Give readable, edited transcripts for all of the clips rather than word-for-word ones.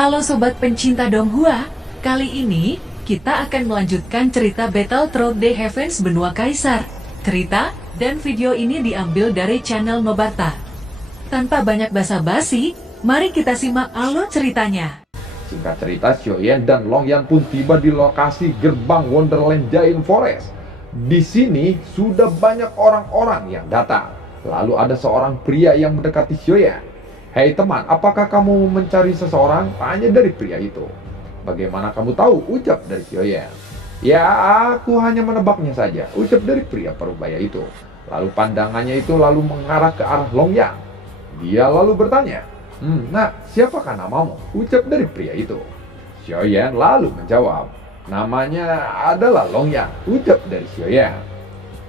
Halo sobat pencinta Donghua, kali ini kita akan melanjutkan cerita Battle Through the Heavens Benua Kaisar. Cerita dan video ini diambil dari channel Nobarta. Tanpa banyak basa-basi, mari kita simak alur ceritanya. Singkat cerita, Xiaoyan dan Longyan pun tiba di lokasi gerbang Wonderland Giant Forest. Di sini sudah banyak orang-orang yang datang. Lalu ada seorang pria yang mendekati Xiaoyan. "Hei teman, apakah kamu mencari seseorang?" tanya dari pria itu. "Bagaimana kamu tahu?" ucap dari Xiaoyan. "Ya, aku hanya menebaknya saja," ucap dari pria parubaya itu. Lalu pandangannya itu lalu mengarah ke arah Longyan. Dia lalu bertanya, "Nah, siapakah namamu?" ucap dari pria itu. Xiaoyan lalu menjawab, "Namanya adalah Longyan," ucap dari Xiaoyan.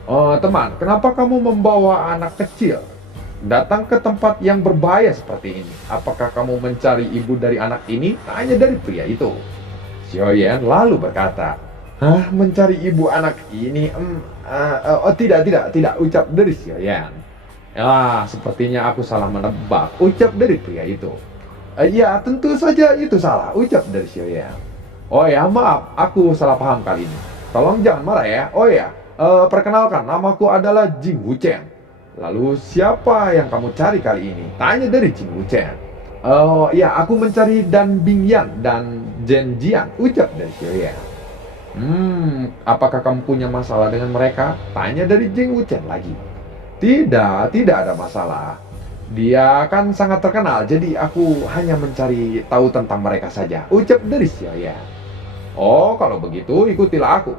"Oh teman, kenapa kamu membawa anak kecil datang ke tempat yang berbahaya seperti ini? Apakah kamu mencari ibu dari anak ini?" tanya dari pria itu. Xiaoyan lalu berkata, "Hah, mencari ibu anak ini? Tidak, ucap dari Xiaoyan. Sepertinya aku salah menebak," ucap dari pria itu. "Ya, tentu saja itu salah," ucap dari Xiaoyan. "Oh ya, maaf, aku salah paham kali ini. Tolong jangan marah ya. Oh ya, perkenalkan, namaku adalah Jing Wuchen." "Lalu siapa yang kamu cari kali ini?" tanya dari Jing Wuchen. "Oh ya, aku mencari Dan Bingyan dan Zhen Jian," ucap dari Xiaoyan. Apakah kamu punya masalah dengan mereka?" tanya dari Jing Wuchen lagi. Tidak ada masalah. Dia kan sangat terkenal, jadi aku hanya mencari tahu tentang mereka saja," ucap dari Xiaoyan. "Oh, kalau begitu ikutilah aku.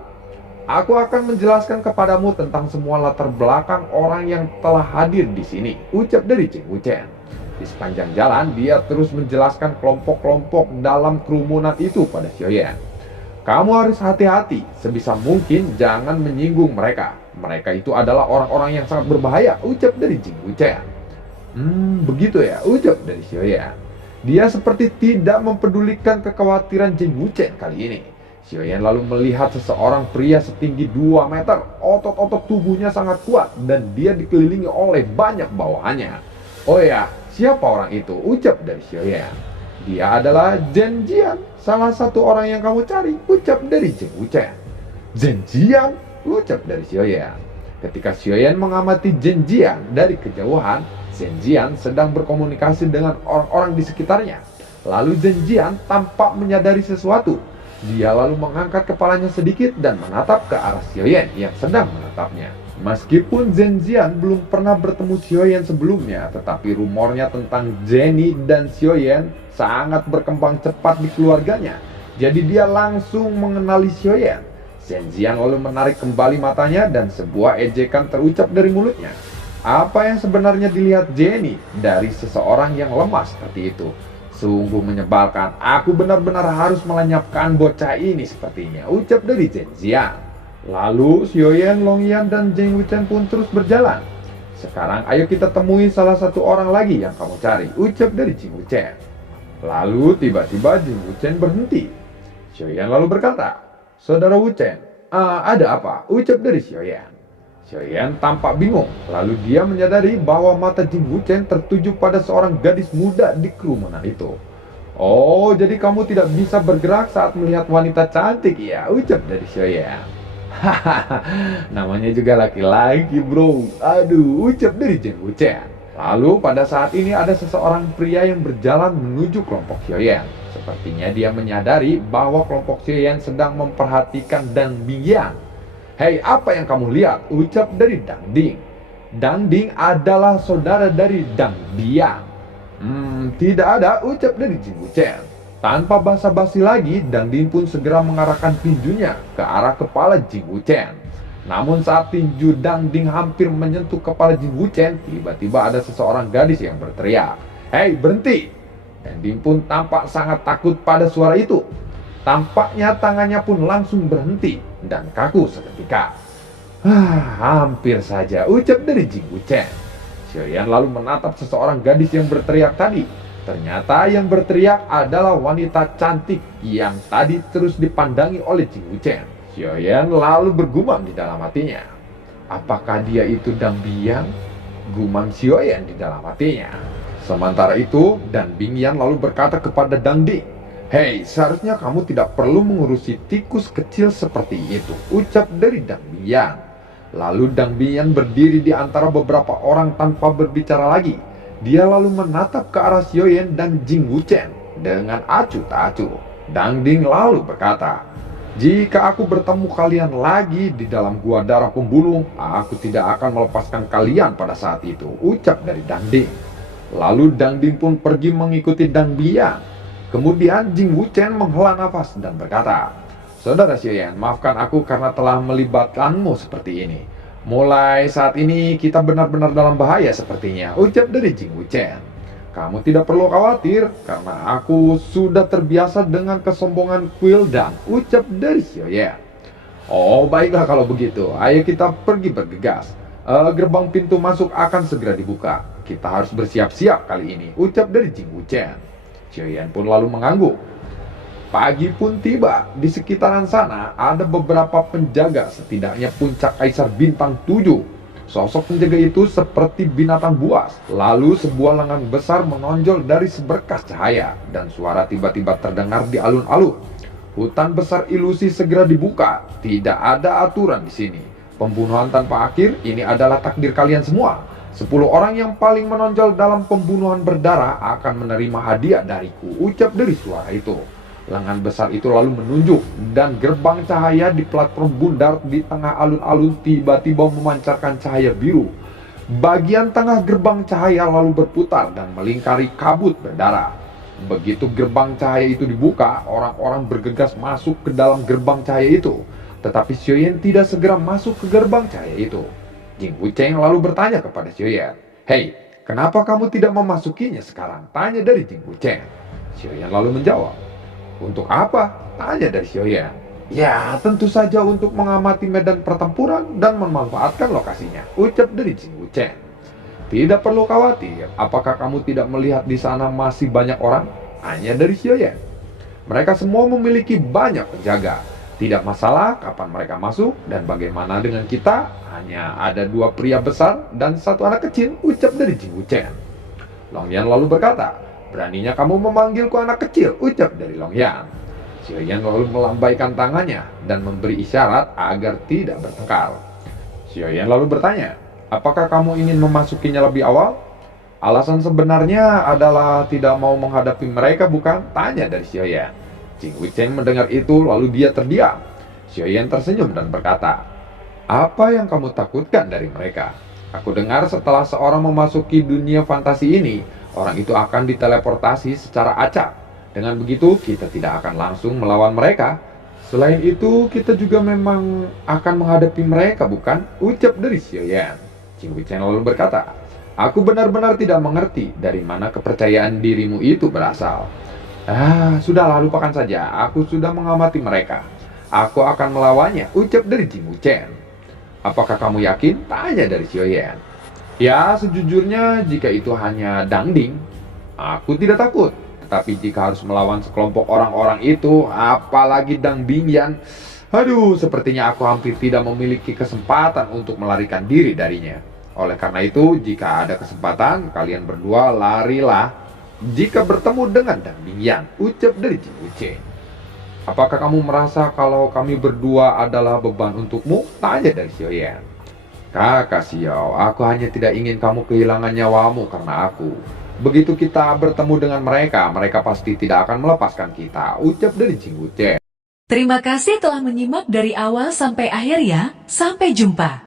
Aku akan menjelaskan kepadamu tentang semua latar belakang orang yang telah hadir di sini," ucap dari Jing Wuchen. Di sepanjang jalan, dia terus menjelaskan kelompok-kelompok dalam kerumunan itu pada Xiaoyan. "Kamu harus hati-hati, sebisa mungkin jangan menyinggung mereka. Mereka itu adalah orang-orang yang sangat berbahaya," ucap dari Jing Wuchen. Begitu ya," ucap dari Xiaoyan. Dia seperti tidak mempedulikan kekhawatiran Jing Wuchen kali ini. Xiaoyan lalu melihat seseorang pria setinggi 2 meter. Otot-otot tubuhnya sangat kuat dan dia dikelilingi oleh banyak bawahannya. "Oh ya, siapa orang itu?" ucap dari Xiaoyan. "Dia adalah Zhen Jian, salah satu orang yang kamu cari," ucap dari Jing Wuchen. "Zhen Jian?" ucap dari Xiaoyan. Ketika Xiaoyan mengamati Zhen Jian dari kejauhan, Zhen Jian sedang berkomunikasi dengan orang-orang di sekitarnya. Lalu Zhen Jian tampak menyadari sesuatu. Dia lalu mengangkat kepalanya sedikit dan menatap ke arah Xiaoyan yang sedang menatapnya. Meskipun Zhen Jian belum pernah bertemu Xiaoyan sebelumnya, tetapi rumornya tentang Zhenny dan Xiaoyan sangat berkembang cepat di keluarganya. Jadi dia langsung mengenali Xiaoyan. Zhen Jian lalu menarik kembali matanya dan sebuah ejekan terucap dari mulutnya. Apa yang sebenarnya dilihat Zhenny dari seseorang yang lemah seperti itu? Sungguh menyebalkan. Aku benar-benar harus melenyapkan bocah ini sepertinya, ucap dari Zhen Jian. Lalu Xiaoyan, Longyan, dan Jing Wuchen pun terus berjalan. "Sekarang ayo kita temui salah satu orang lagi yang kamu cari," ucap dari Jing Wuchen. Lalu tiba-tiba Jing Wuchen berhenti. Xiaoyan lalu berkata, "Saudara Wuchen, ada apa?" ucap dari Xiaoyan. Xiaoyan tampak bingung. Lalu dia menyadari bahwa mata Jing Wuchen tertuju pada seorang gadis muda di kerumunan itu. "Oh, jadi kamu tidak bisa bergerak saat melihat wanita cantik ya?" ucap dari Xiaoyan. "Hahaha, namanya juga laki-laki bro. Aduh," ucap dari Jing Wuchen. Lalu pada saat ini ada seseorang pria yang berjalan menuju kelompok Xiaoyan. Sepertinya dia menyadari bahwa kelompok Xiaoyan sedang memperhatikan Dan Bingyan. "Hei, apa yang kamu lihat?" ucap dari Dang Ding. Dang Ding adalah saudara dari Dang Bian. Tidak ada," ucap dari Jing Wuchen. Tanpa basa-basi lagi, Dang Ding pun segera mengarahkan tinjunya ke arah kepala Jing Wuchen. Namun saat tinju Dang Ding hampir menyentuh kepala Jing Wuchen, tiba-tiba ada seseorang gadis yang berteriak, "Hei, berhenti!" Dang Ding pun tampak sangat takut pada suara itu. Tampaknya tangannya pun langsung berhenti dan kaku seketika. Hampir saja," ucap dari Jing Wuchen. Xiaoyan lalu menatap seseorang gadis yang berteriak tadi. Ternyata yang berteriak adalah wanita cantik yang tadi terus dipandangi oleh Jing Wuchen. Xiaoyan lalu bergumam di dalam hatinya. Apakah dia itu Dang Bingyan? Gumam Xiaoyan di dalam hatinya. Sementara itu, Dan Bingyan lalu berkata kepada Dang Ding, Hei, seharusnya kamu tidak perlu mengurusi tikus kecil seperti itu, ucap dari Dang Bian. Lalu Dang Bian berdiri di antara beberapa orang tanpa berbicara lagi. Dia lalu menatap ke arah Xiaoyan dan Jing Wuchen dengan acuh tak acuh. Dang Ding lalu berkata, "Jika aku bertemu kalian lagi di dalam gua darah pembunuh, aku tidak akan melepaskan kalian pada saat itu," ucap dari Dang Ding. Lalu Dang Ding pun pergi mengikuti Dang Bian. Kemudian Jing Wuchen menghela nafas dan berkata, "Saudara Xiaoyan, maafkan aku karena telah melibatkanmu seperti ini. Mulai saat ini kita benar-benar dalam bahaya sepertinya," ucap dari Jing Wuchen. "Kamu tidak perlu khawatir karena aku sudah terbiasa dengan kesombongan Quildan," ucap dari Xiaoyan. "Oh, baiklah kalau begitu. Ayo kita pergi bergegas. Gerbang pintu masuk akan segera dibuka. Kita harus bersiap-siap kali ini," ucap dari Jing Wuchen. Xiaoyan pun lalu mengangguk. Pagi pun tiba. Di sekitaran sana ada beberapa penjaga, setidaknya puncak kaisar bintang 7. Sosok penjaga itu seperti binatang buas. Lalu sebuah lengan besar menonjol dari seberkas cahaya dan suara tiba-tiba terdengar di alun-alun. Hutan besar ilusi segera dibuka. Tidak ada aturan di sini. Pembunuhan tanpa akhir, ini adalah takdir kalian semua. 10 orang yang paling menonjol dalam pembunuhan berdarah akan menerima hadiah dariku, ucap dari suara itu. Lengan besar itu lalu menunjuk dan gerbang cahaya di platform bundar di tengah alun-alun tiba-tiba memancarkan cahaya biru. Bagian tengah gerbang cahaya lalu berputar dan melingkari kabut berdarah. Begitu gerbang cahaya itu dibuka, orang-orang bergegas masuk ke dalam gerbang cahaya itu. Tetapi Xiaoyan tidak segera masuk ke gerbang cahaya itu. Jing Wuchen lalu bertanya kepada Xiaoyan, "Hei, kenapa kamu tidak memasukinya sekarang?" tanya dari Jing Wuchen. Xiaoyan lalu menjawab, "Untuk apa?" tanya dari Xiaoyan. "Ya, tentu saja untuk mengamati medan pertempuran dan memanfaatkan lokasinya," ucap dari Jing Wuchen. "Tidak perlu khawatir, apakah kamu tidak melihat di sana masih banyak orang?" tanya dari Xiaoyan. "Mereka semua memiliki banyak penjaga. Tidak masalah kapan mereka masuk dan bagaimana dengan kita, hanya ada 2 pria besar dan 1 anak kecil," ucap dari Jing Wuchen. Long Yan lalu berkata, "Beraninya kamu memanggilku anak kecil," ucap dari Long Yan. Xiaoyan lalu melambaikan tangannya dan memberi isyarat agar tidak bertengkar. Xiaoyan lalu bertanya, "Apakah kamu ingin memasukinya lebih awal?" "Alasan sebenarnya adalah tidak mau menghadapi mereka, bukan?" tanya dari Xiaoyan. Jing Wuchen mendengar itu lalu dia terdiam. Xiaoyan tersenyum dan berkata, "Apa yang kamu takutkan dari mereka? Aku dengar setelah seorang memasuki dunia fantasi ini, orang itu akan diteleportasi secara acak. Dengan begitu kita tidak akan langsung melawan mereka. Selain itu kita juga memang akan menghadapi mereka, bukan?" ucap dari Xiaoyan. Jing Wuchen lalu berkata, "Aku benar-benar tidak mengerti dari mana kepercayaan dirimu itu berasal." Sudahlah, lupakan saja. Aku sudah mengamati mereka. Aku akan melawannya, ucap dari Jing Wuchen. "Apakah kamu yakin?" tanya dari Xiaoyan. "Ya, sejujurnya jika itu hanya Dang Ding, aku tidak takut. Tetapi jika harus melawan sekelompok orang-orang itu, apalagi Dang Bingyan, sepertinya aku hampir tidak memiliki kesempatan untuk melarikan diri darinya. Oleh karena itu, jika ada kesempatan, kalian berdua larilah jika bertemu dengan Dang Bingyan," ucap dari Jing Wuchen. "Apakah kamu merasa kalau kami berdua adalah beban untukmu?" tanya dari Xiaoyan. "Kakak Xiao, aku hanya tidak ingin kamu kehilangan nyawamu karena aku. Begitu kita bertemu dengan mereka, mereka pasti tidak akan melepaskan kita," ucap dari Jing Wuchen. Terima kasih telah menyimak dari awal sampai akhir ya. Sampai jumpa.